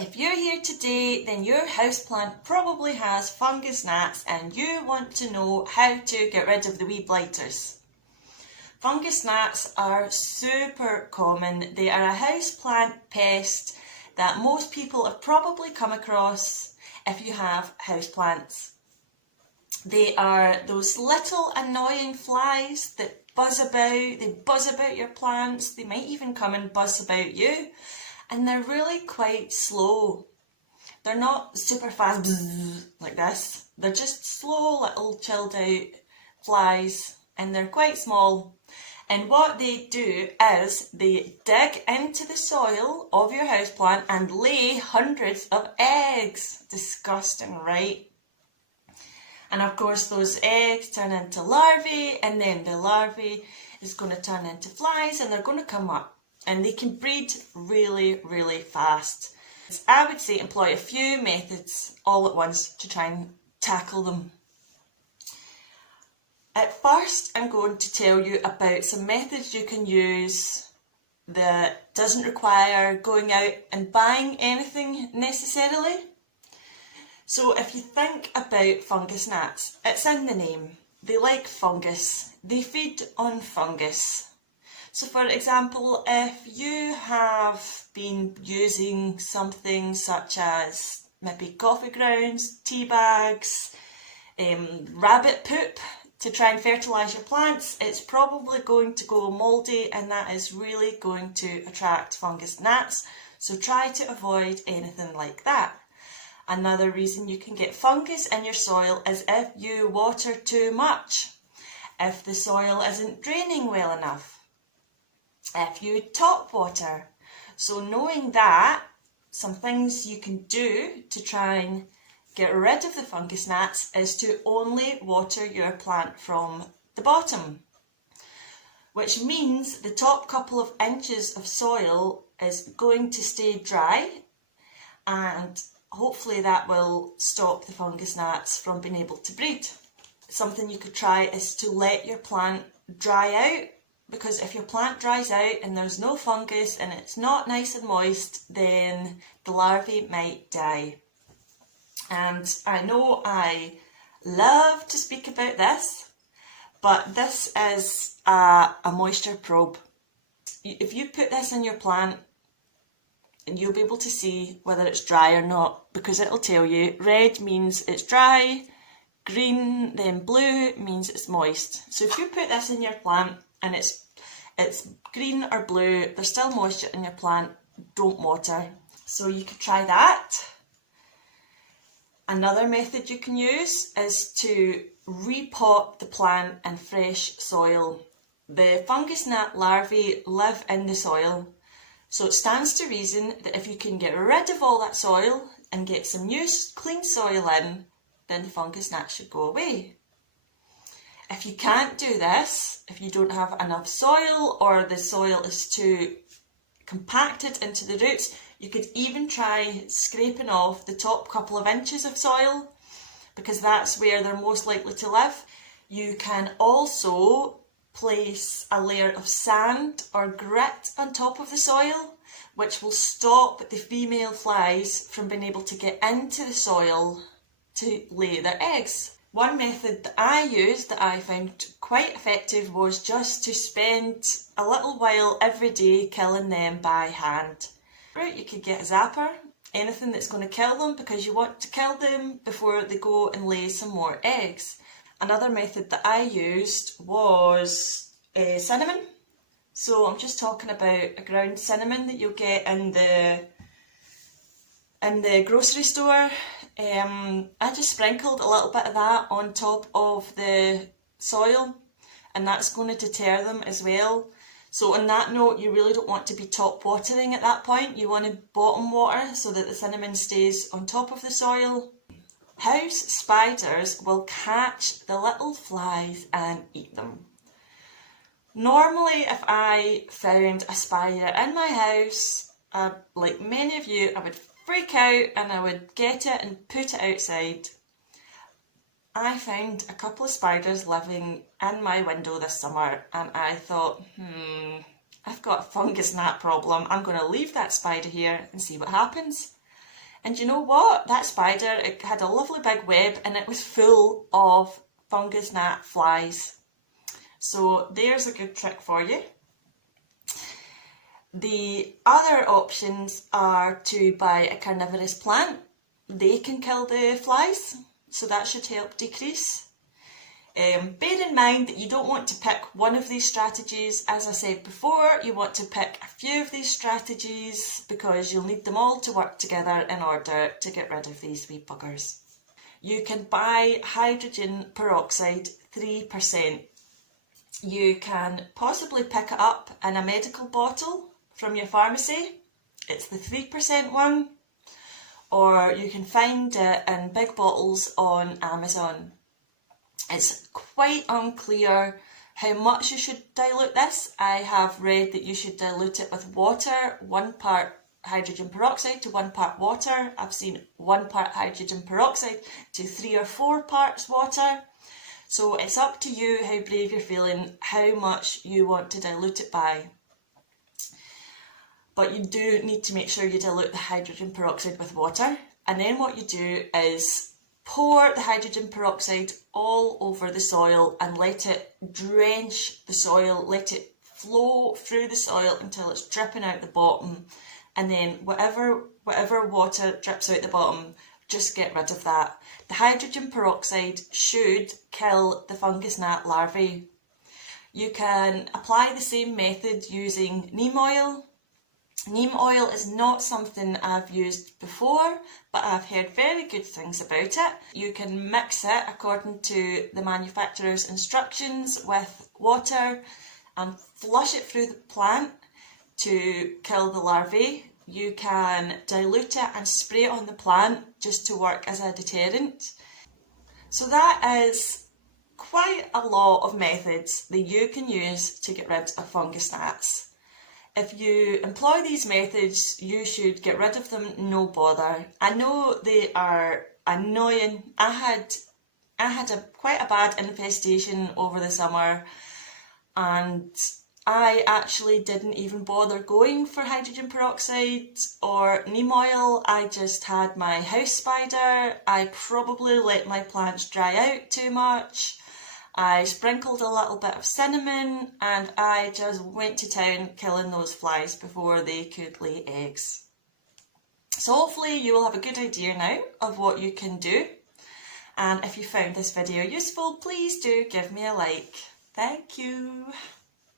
if you're here today, then your houseplant probably has fungus gnats and you want to know how to get rid of the wee blighters. Fungus gnats are super common. They are a houseplant pest that most people have probably come across if you have houseplants. They are those little annoying flies that buzz about. They buzz about your plants. They might even come and buzz about you. And they're really quite slow. They're not super fast like this. They're just slow little chilled out flies, and they're quite small. And what they do is they dig into the soil of your houseplant and lay hundreds of eggs. Disgusting, right? And of course those eggs turn into larvae, and then the larvae is going to turn into flies, and they're going to come up. And they can breed really, really fast. I would say employ a few methods all at once to try and tackle them. At first, I'm going to tell you about some methods you can use that doesn't require going out and buying anything necessarily. So if you think about fungus gnats, it's in the name. They like fungus. They feed on fungus. So for example, if you have been using something such as maybe coffee grounds, tea bags, rabbit poop to try and fertilise your plants, it's probably going to go mouldy, and that is really going to attract fungus gnats. So try to avoid anything like that. Another reason you can get fungus in your soil is if you water too much, if the soil isn't draining well enough, if you top water. So knowing that, some things you can do to try and get rid of the fungus gnats is to only water your plant from the bottom, which means the top couple of inches of soil is going to stay dry, and hopefully that will stop the fungus gnats from being able to breed. Something you could try is to let your plant dry out, because if your plant dries out and there's no fungus and it's not nice and moist, then the larvae might die. And I know I love to speak about this, but this is a moisture probe. If you put this in your plant, and you'll be able to see whether it's dry or not, because it'll tell you. Red means it's dry, green then blue means it's moist. So if you put this in your plant and it's green or blue, there's still moisture in your plant, don't water. So you could try that. Another method you can use is to repot the plant in fresh soil. The fungus gnat larvae live in the soil, so it stands to reason that if you can get rid of all that soil and get some new clean soil in, then the fungus gnat should go away. If you can't do this, if you don't have enough soil or the soil is too compacted into the roots, you could even try scraping off the top couple of inches of soil, because that's where they're most likely to live. You can also place a layer of sand or grit on top of the soil, which will stop the female flies from being able to get into the soil to lay their eggs. One method that I used that I found quite effective was just to spend a little while every day killing them by hand. You could get a zapper, anything that's going to kill them, because you want to kill them before they go and lay some more eggs. Another method that I used was cinnamon. So I'm just talking about a ground cinnamon that you'll get in the grocery store. I just sprinkled a little bit of that on top of the soil, and that's going to deter them as well. So on that note, you really don't want to be top watering at that point. You want to bottom water so that the cinnamon stays on top of the soil. House spiders will catch the little flies and eat them. Normally, if I found a spider in my house, like many of you, I would freak out and I would get it and put it outside. I found a couple of spiders living in my window this summer, and I thought, I've got a fungus gnat problem. I'm going to leave that spider here and see what happens. And you know what? That spider, it had a lovely big web and it was full of fungus gnat flies. So there's a good trick for you. The other options are to buy a carnivorous plant. They can kill the flies, so that should help decrease. Bear in mind that you don't want to pick one of these strategies. As I said before, you want to pick a few of these strategies because you'll need them all to work together in order to get rid of these wee buggers. You can buy hydrogen peroxide 3%. You can possibly pick it up in a medical bottle from your pharmacy. It's the 3% one, or you can find it in big bottles on Amazon. It's quite unclear how much you should dilute this. I have read that you should dilute it with water, 1 part hydrogen peroxide to 1 part water. I've seen 1 part hydrogen peroxide to 3 or 4 parts water. So it's up to you how brave you're feeling, how much you want to dilute it by. But you do need to make sure you dilute the hydrogen peroxide with water. And then what you do is pour the hydrogen peroxide all over the soil and let it drench the soil, let it flow through the soil until it's dripping out the bottom. And then whatever water drips out the bottom, just get rid of that. The hydrogen peroxide should kill the fungus gnat larvae. You can apply the same method using neem oil. Neem oil is not something I've used before, but I've heard very good things about it. You can mix it according to the manufacturer's instructions with water and flush it through the plant to kill the larvae. You can dilute it and spray it on the plant just to work as a deterrent. So that is quite a lot of methods that you can use to get rid of fungus gnats. If you employ these methods, you should get rid of them, no bother. I know they are annoying. I had quite a bad infestation over the summer, and I actually didn't even bother going for hydrogen peroxide or neem oil. I just had my house spider. I probably let my plants dry out too much. I sprinkled a little bit of cinnamon and I just went to town killing those flies before they could lay eggs. So hopefully you will have a good idea now of what you can do. And if you found this video useful, please do give me a like. Thank you.